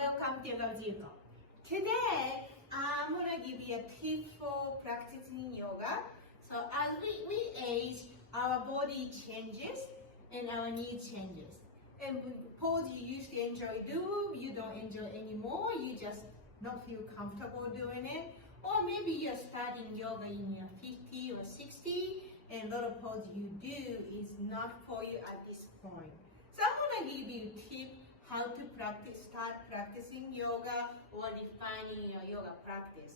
welcome to YUKO. Today, I'm going to give you a tip for practicing yoga. So as we age, our body changes and our needs changes. And pose you used to enjoy do, you don't enjoy anymore, you just don't feel comfortable doing it. Or maybe you're starting yoga in your 50 or 60 and a lot of pose you do is not for you at this point. So I'm going to give you a tip how to start practicing yoga or defining your yoga practice.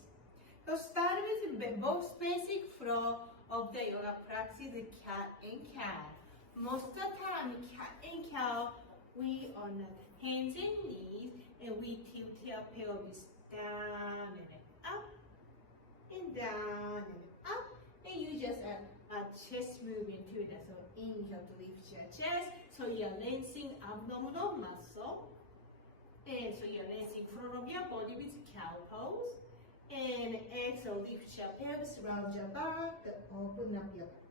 So start with the most basic flow of the yoga practice, the cat and cow. Most of the time, cat and cow, we on the hands and knees and we tilt our pelvis down and up and down and up. And you just chest movement to that. So inhale to lift your chest. So you're lengthening abdominal muscle. And so you're lengthening front of your body with cow pose. And exhale, lift your pelvis, round your back, open up your back.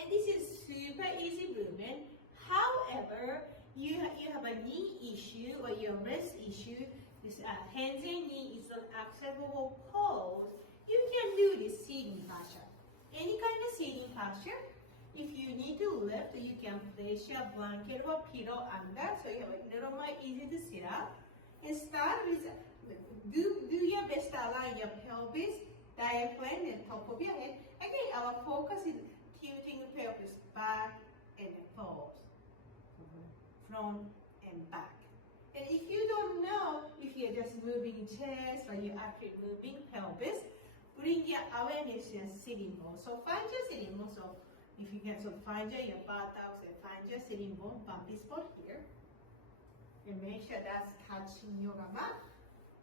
And this is super easy movement. However, you have a knee issue or your wrist issue. This hands and knee is an acceptable pose. You can do this seating posture. Any kind of seating posture. If you need to lift, you can place your blanket or pillow under so you have a little more easy to sit up. And start with, do your best to align your pelvis, diaphragm, and top of your head. Again, our focus is tilting the pelvis back and forth, front and back. And if you don't know if you're just moving chest or you're actually moving pelvis, bring your awareness to your sitting bone. So find your sitting bone. So if you can, so find your buttocks and find your sitting bone, bumpy spot here. And make sure that's touching your mat.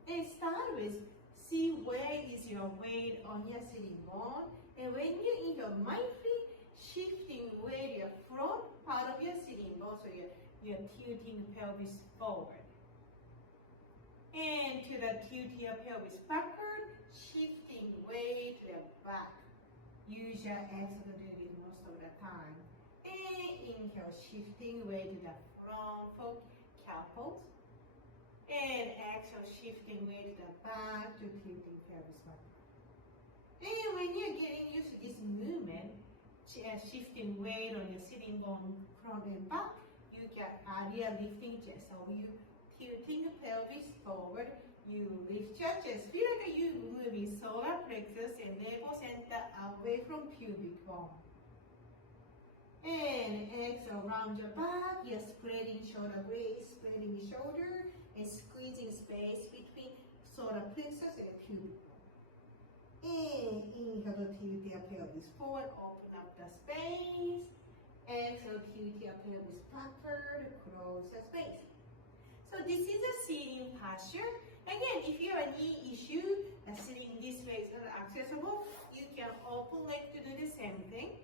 And start with, see where is your weight on your sitting bone. And when you inhale, mindfully shifting where your front part of your sitting bone, so you're tilting pelvis forward. And to the tilt your pelvis backward, shifting way to the back. Use your exhale to do it most of the time. And inhale, shifting way to the front for cow pose. And exhale, shifting way to the back to tilting pelvis backward. And when you're getting used to this movement, shifting weight on your sitting bone front and back, you can add your lifting chest. So you tilting the pelvis forward, you lift your chest. Feel like you moving solar plexus and navel center away from pubic bone. And exhale, round your back. You're spreading shoulder blades, spreading the shoulder, and squeezing space between solar plexus and pubic bone. And inhale to tilt your pelvis forward, open up the space. Exhale, tilt your pelvis backward, close the space. So this is a seating posture. Again, if you have a knee issue, sitting this way is not accessible, you can open leg to do the same thing.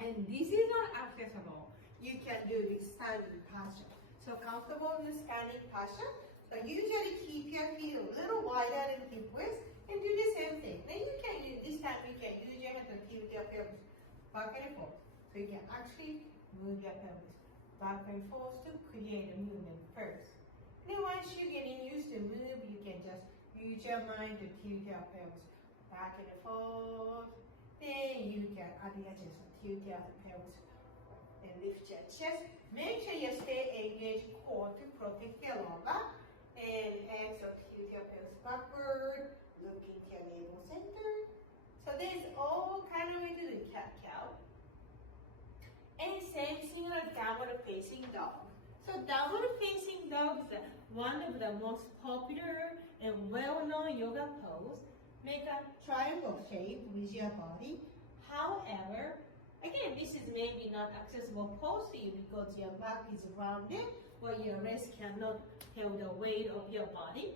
And this is not accessible. You can do this standing posture. So comfortable in the standing posture. So usually keep your feet a little wider than hip width and do the same thing. Then you can use, this time you can use your hand to tilt your pelvis back and forth. So you can actually move your pelvis back and forth to create a movement first. And then once you're getting used to move, you can just use your mind to tilt your pelvis back and forth. Then you can add your chest, tilt your pelvis and lift your chest. Make sure you stay engaged core to protect your lower back. And exhale, tilt your pelvis backward, look into your navel center. So there's all kind of way to do cat-cow. And same thing like downward facing dog. So downward facing dog is one of the most popular and well-known yoga pose. Make a triangle shape with your body. However, again, this is maybe not accessible pose to you because your back is rounded or your wrist cannot hold the weight of your body.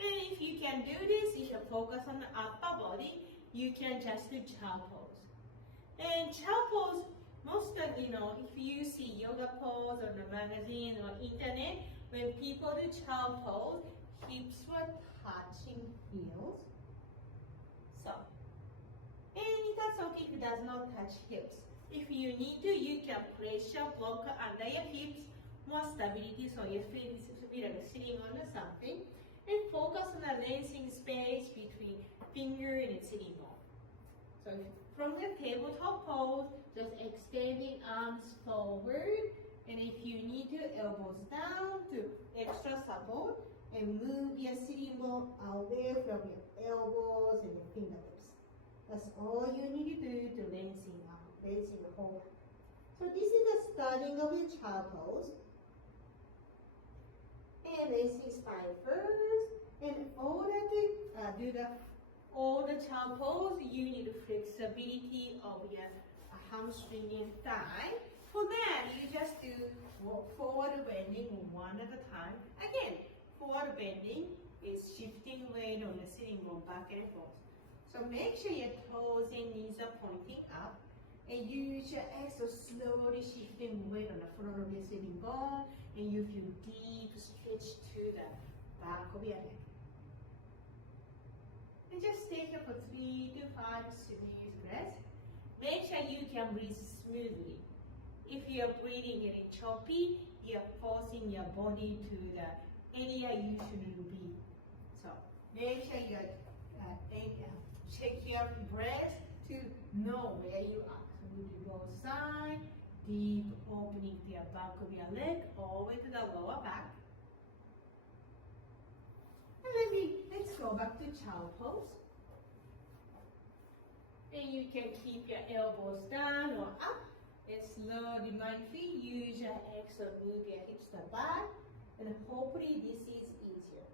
And if you can do this, if you focus on the upper body, you can just do child pose. And child pose, most of, if you see yoga pose on the magazine or internet, when people do child pose, hips were touching heels. So, and that's okay if it does not touch hips. If you need to, you can place your blocker under your hips more stability, so you feel like sitting on something. And focus on the lengthening space between finger and sitting bone. So from your tabletop pose, just extending arms forward, and if you need to, elbows down to extra support, and move your sitting bone away from your elbows and your fingertips. That's all you need to do to lengthen the whole back. So this is the starting of your child pose. And lengthen spine first. And in order to do all the child pose, you need flexibility of your hamstring and thigh. For that, you just do forward bending one at a time. Again, forward bending is shifting weight on the sitting bone back and forth. So make sure your toes and knees are pointing up, and use your exhale, slowly shifting weight on the front of your sitting bone, and you feel deep stretch to the back of your neck. And just stay here for 3 to 5 smooth breaths. Make sure you can breathe smoothly. If you're breathing getting choppy, you're forcing your body to the area you shouldn't be. So make sure you check your breath to know where you are. So you do both sides, deep opening to your back of your leg, all the way to the lower back. And let's go back to child pose. And you can keep your elbows down or up. And slowly, mindfully, use your exhale, move your hips to the back. And hopefully this is easier.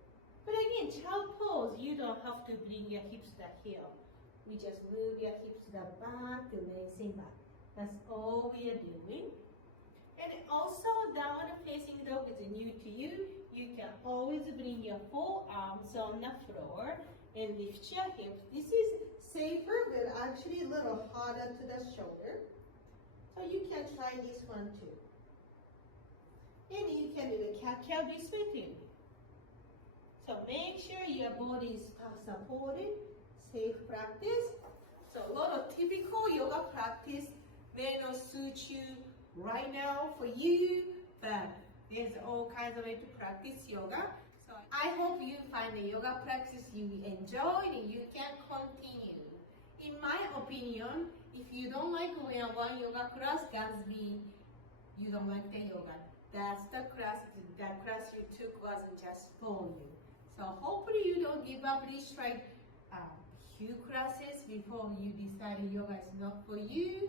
But again, child pose, you don't have to bring your hips to the heel. We just move your hips to the back to lengthen back. That's all we are doing. And also, downward facing dog is new to you. You can always bring your forearms on the floor and lift your hips. This is safer, but actually a little harder to the shoulder. So you can try this one too. And you can do the cat-cow this way too. So make sure your body is supported. Safe practice. So a lot of typical yoga practice may not suit you right now for you, but there's all kinds of ways to practice yoga. So I hope you find the yoga practice you enjoy and you can continue. In my opinion, if you don't like one yoga class, that's mean you don't like the yoga. That's the class you took wasn't just for you. So hopefully you don't give up. Please try few classes before you decide yoga is not for you.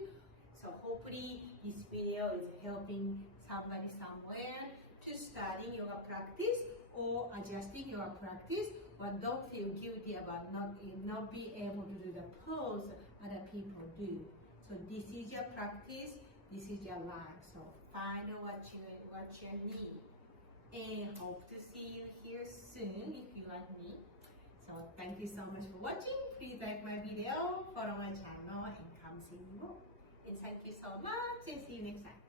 So hopefully this video is helping somebody somewhere to starting yoga practice or adjusting your practice, or don't feel guilty about not being able to do the pose other people do. So this is your practice, this is your life. So find what you need. And hope to see you here soon if you like me. So thank you so much for watching. Please like my video, follow my channel, and come see me more. And thank you so much, and see you next time.